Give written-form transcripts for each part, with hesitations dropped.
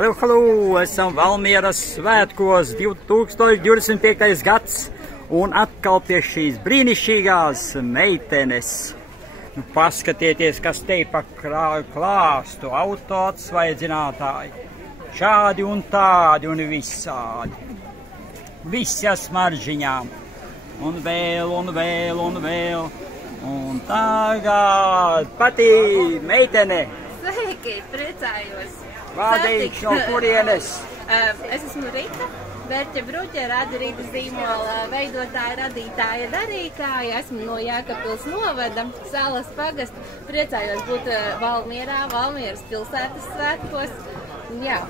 Halo, esam Valmieras svētkos 2025. gads un atkal pie šīs brīnišķīgās meitenes. Nu, paskatieties, kas te pa klāstu, auto atsvaidzinātāji. Šādi un tādi un visādi. Visi ar smaržiņām. Un vēl, un vēl, un vēl. Un tagad pati meitene. Sveiki, priecājos. Vādīgs no kurienes? Es esmu Rita, Vērķa Bruķa, Rada Rītas zīmola veidotāja, radītāja, darītāja. Esmu no Jēkabpils novada, Salas pagasta. Priecājos būt Valmierā, Valmieras pilsētas svētkos. Jā,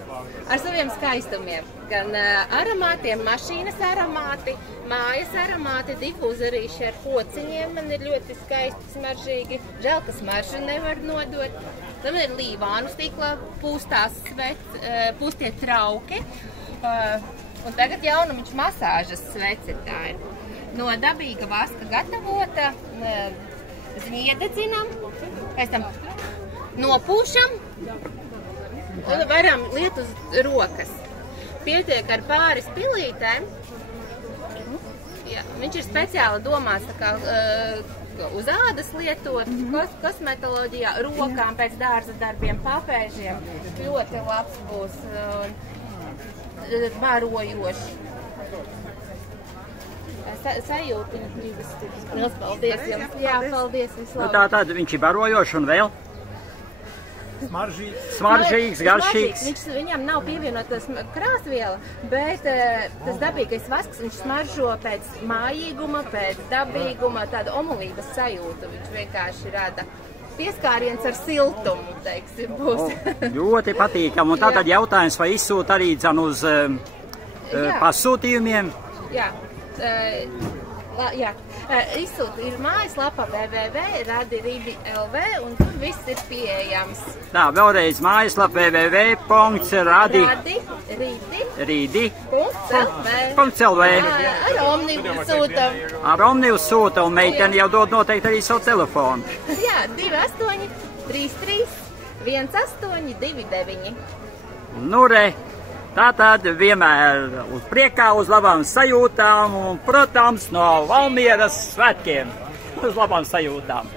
ar saviem skaistumiem. Gan aromātiem, mašīnas aromāti, mājas aromāti, difūzerīši ar kociņiem. Man ir ļoti skaisti, smaržīgi. Žēl, ka smaržu nevar nodot. Tam ir līvānu stikla pūstie trauki. Un tagad jaunumiņš masāžas svece tā ir. No dabīga vaska gatavota, viņu iededzinām, pēc tam nopūšam un varam liet uz rokas. Pietiek ar pāris pilītēm. Jā, viņš ir speciāli domāts tā kā uz ādas lietot, kosmetoloģijā, rokām pēc dārza darbiem, papēžiem. Ļoti labs būs barojoši. Sajūtiņa gribas. Liels paldies jums. Jā, paldies, vislabāk. Tātad viņš ir barojošs un vēl? Smaržīgs, garšīgs. Viņam nav pievienotas krāsviela, bet tas dabīgais vasks, viņš smaržo pēc mājīguma, pēc dabīguma, tāda omulības sajūtu. Viņš vienkārši rada pieskāriens ar siltumu, teiksim, būs. Ļoti patīkam. Un tātad jautājums, vai izsūt arī dzen uz pasūtījumiem? Jā. Jā, izsūta ir mājaslapa www.radiridi.lv un tur viss ir pieejams. Tā, vēlreiz mājaslapa www.radiridi.lv. Ar Omnibus sūta. Ar Omnibus sūta un meiteni jau dod noteikti arī savu telefonu. Jā, 28 33 18 29. Nu re! Tātad vienmēr uz priekā, uz labām sajūtām un, protams, no Valmieras svētkiem uz labām sajūtām.